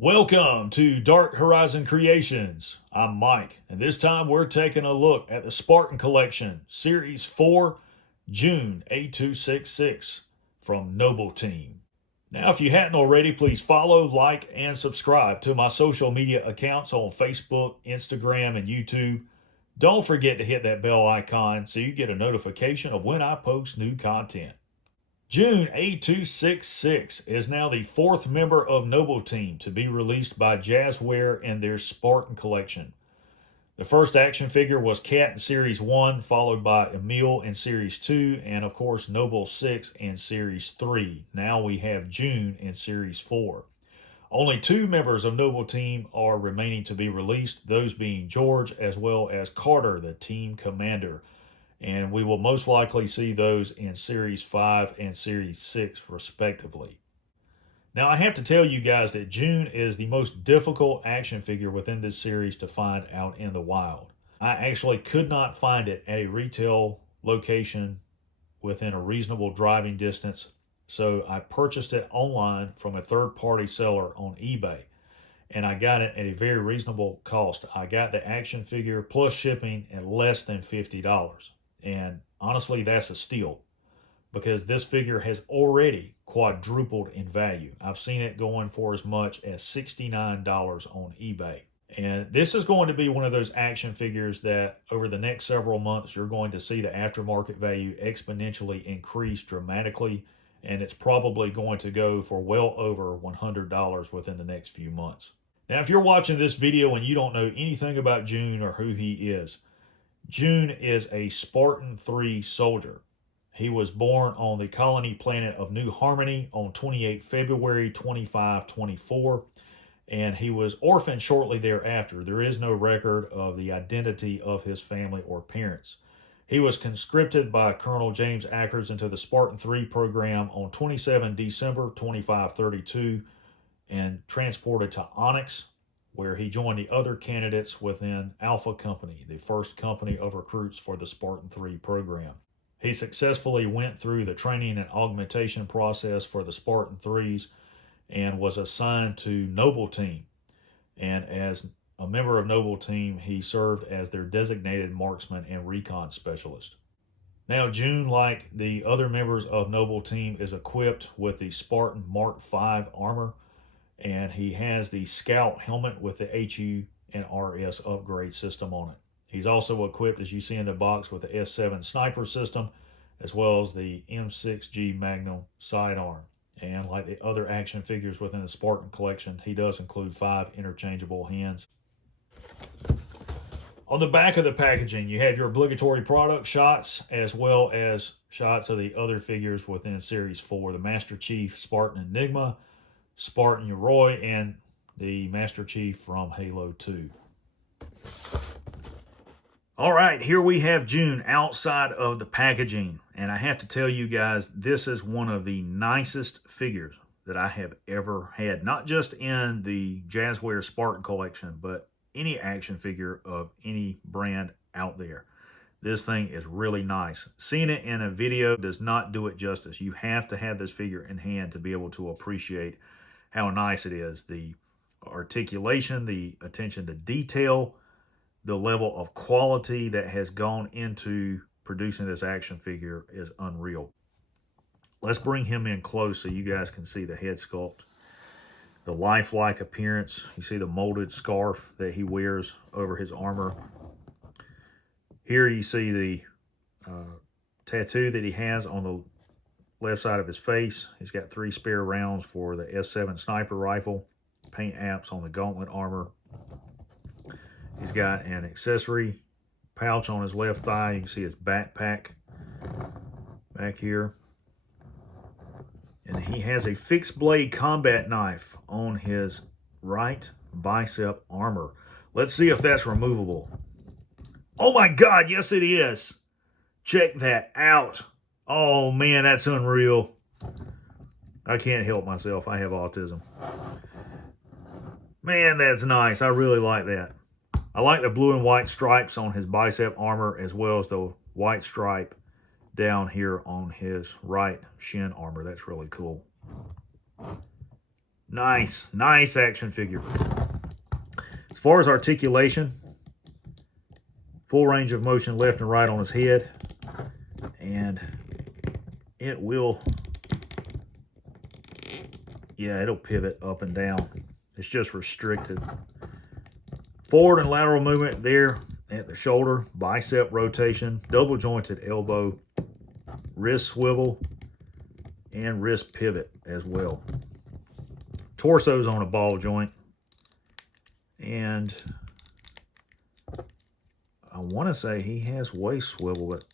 Welcome to Dark Horizon Creations. I'm Mike, and this time we're taking a look at the Spartan Collection, Series 4, June A266 from Noble Team. Now, if you hadn't already, please follow, like, and subscribe to my social media accounts on Facebook, Instagram, and YouTube. Don't forget to hit that bell icon so you get a notification of when I post new content. June A266 is now the fourth member of Noble Team to be released by Jazzware in their Spartan collection. The first action figure was Cat in Series 1, followed by Emil in Series 2, and of course Noble 6 in Series 3. Now we have June in Series 4. Only two members of Noble Team are remaining to be released, those being George as well as Carter, the team commander. And we will most likely see those in Series 5 and Series 6 respectively. Now I have to tell you guys that June is the most difficult action figure within this series to find out in the wild. I actually could not find it at a retail location within a reasonable driving distance, so I purchased it online from a third-party seller on eBay, and I got it at a very reasonable cost. I got the action figure plus shipping at less than $50. And honestly, that's a steal because this figure has already quadrupled in value. I've seen it going for as much as $69 on eBay. And this is going to be one of those action figures that over the next several months, you're going to see the aftermarket value exponentially increase dramatically. And it's probably going to go for well over $100 within the next few months. Now, if you're watching this video and you don't know anything about June or who he is, June is a Spartan 3 soldier. He was born on the colony planet of New Harmony on 28 February 2524, and he was orphaned shortly thereafter. There is no record of the identity of his family or parents. He was conscripted by Colonel James Ackers into the Spartan 3 program on 27 December 2532 and transported to Onyx, where he joined the other candidates within Alpha Company, the first company of recruits for the Spartan 3 program. He successfully went through the training and augmentation process for the Spartan 3s and was assigned to Noble Team. And as a member of Noble Team, he served as their designated marksman and recon specialist. Now, June, like the other members of Noble Team, is equipped with the Spartan Mark V armor, and he has the Scalp Helmet with the HU and RS upgrade system on it. He's also equipped, as you see in the box, with the S7 sniper system, as well as the M6g Magnum sidearm. And like the other action figures within the Spartan collection, he does include 5 interchangeable hands. On the back of the packaging, you have your obligatory product shots, as well as shots of the other figures within Series 4, the Master Chief Spartan Enigma, Spartan Yoroi, and the Master Chief from Halo 2. All right, here we have June outside of the packaging. And I have to tell you guys, this is one of the nicest figures that I have ever had. Not just in the Jazzware Spartan collection, but any action figure of any brand out there. This thing is really nice. Seeing it in a video does not do it justice. You have to have this figure in hand to be able to appreciate how nice it is. The articulation, the attention to detail, the level of quality that has gone into producing this action figure is unreal. Let's bring him in close so you guys can see the head sculpt, the lifelike appearance. You see the molded scarf that he wears over his armor. Here you see the tattoo that he has on the left side of his face. He's got 3 spare rounds for the S7 sniper rifle, paint apps on the gauntlet armor. He's got an accessory pouch on his left thigh. You can see his backpack back here. And he has a fixed blade combat knife on his right bicep armor. Let's see if that's removable. Oh my God, yes it is. Check that out. Oh man, that's unreal. I can't help myself. I have autism. Man, that's nice. I really like that. I like the blue and white stripes on his bicep armor, as well as the white stripe down here on his right shin armor. That's really cool. Nice action figure. As far as articulation, full range of motion left and right on his head, and it will, yeah, it'll pivot up and down. It's just restricted. Forward and lateral movement there at the shoulder, bicep rotation, double jointed elbow, wrist swivel, and wrist pivot as well. Torso's on a ball joint, and I want to say he has waist swivel, but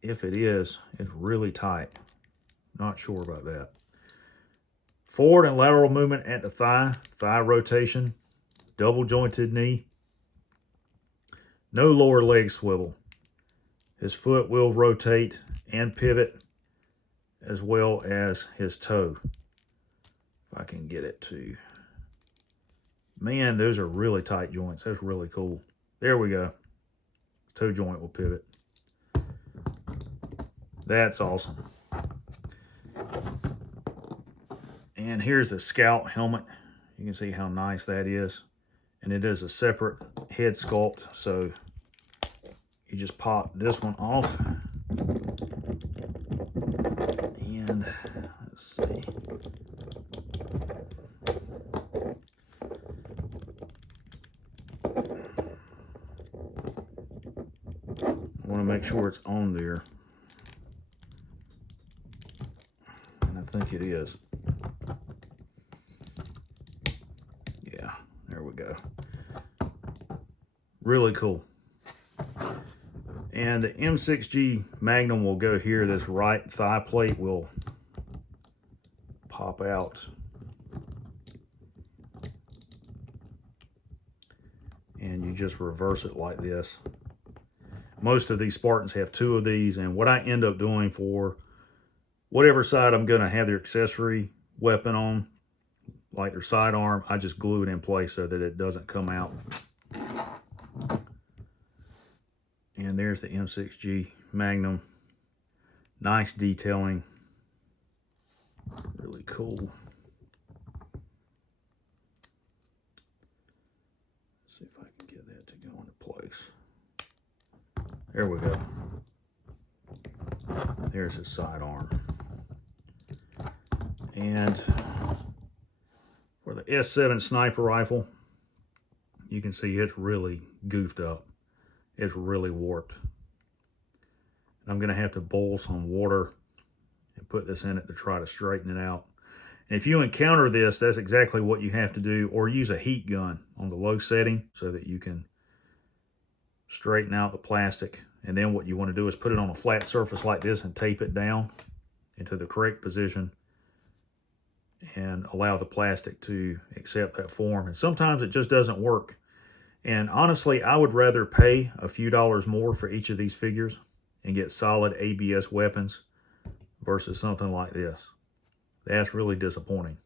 if it is, it's really tight. Not sure about that. Forward and lateral movement at the thigh, thigh rotation, double jointed knee. No lower leg swivel. His foot will rotate and pivot, as well as his toe. If I can get it to. Man, those are really tight joints. That's really cool. There we go. Toe joint will pivot. That's awesome. And here's the Scalp Helmet. You can see how nice that is. And it is a separate head sculpt, so you just pop this one off. And let's see. I want to make sure it's on there. And I think it is. Yeah, there we go. Really cool. And the M6g Magnum will go here. This right thigh plate will pop out. And you just reverse it like this. Most of these Spartans have two of these, and what I end up doing for whatever side I'm going to have their accessory weapon on, like their sidearm, I just glue it in place so that it doesn't come out. And there's the M6g Magnum. Nice detailing. Really cool. Let's see if I can get that to go into place. There we go. There's his sidearm. And for the S7 sniper rifle, you can see it's really goofed up. It's really warped. And I'm going to have to boil some water and put this in it to try to straighten it out. And if you encounter this, that's exactly what you have to do, or use a heat gun on the low setting so that you can straighten out the plastic. And then what you want to do is put it on a flat surface like this and tape it down into the correct position and allow the plastic to accept that form. And sometimes it just doesn't work. And honestly, I would rather pay a few dollars more for each of these figures and get solid ABS weapons versus something like this. That's really disappointing.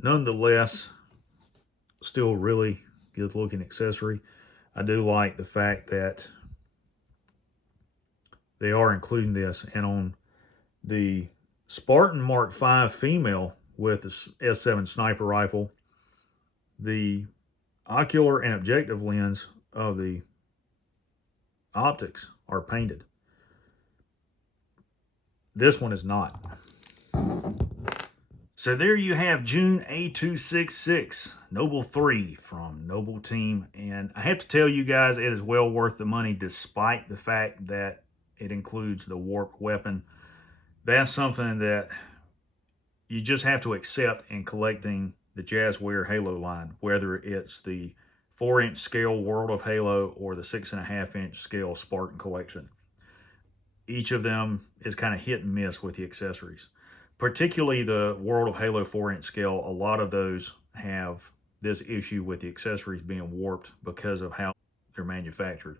Nonetheless, still really good looking accessory. I do like the fact that they are including this. And on the Spartan Mark V female with the S7 sniper rifle, the ocular and objective lens of the optics are painted. This one is not. So there you have June A266 Noble 3 from Noble Team. And I have to tell you guys, it is well worth the money despite the fact that it includes the warped weapon. That's something that you just have to accept in collecting the Jazzware Halo line, whether it's the 4-inch scale World of Halo or the 6.5-inch scale Spartan collection. Each of them is kind of hit and miss with the accessories. Particularly the World of Halo 4-inch scale, a lot of those have this issue with the accessories being warped because of how they're manufactured.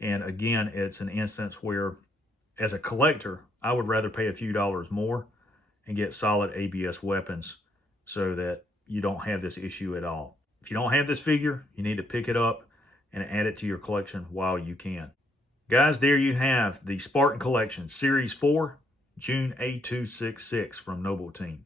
And again, it's an instance where, as a collector, I would rather pay a few dollars more and get solid ABS weapons so that you don't have this issue at all. If you don't have this figure, you need to pick it up and add it to your collection while you can. Guys, there you have the Spartan Collection Series 4, June A266 from Noble Team.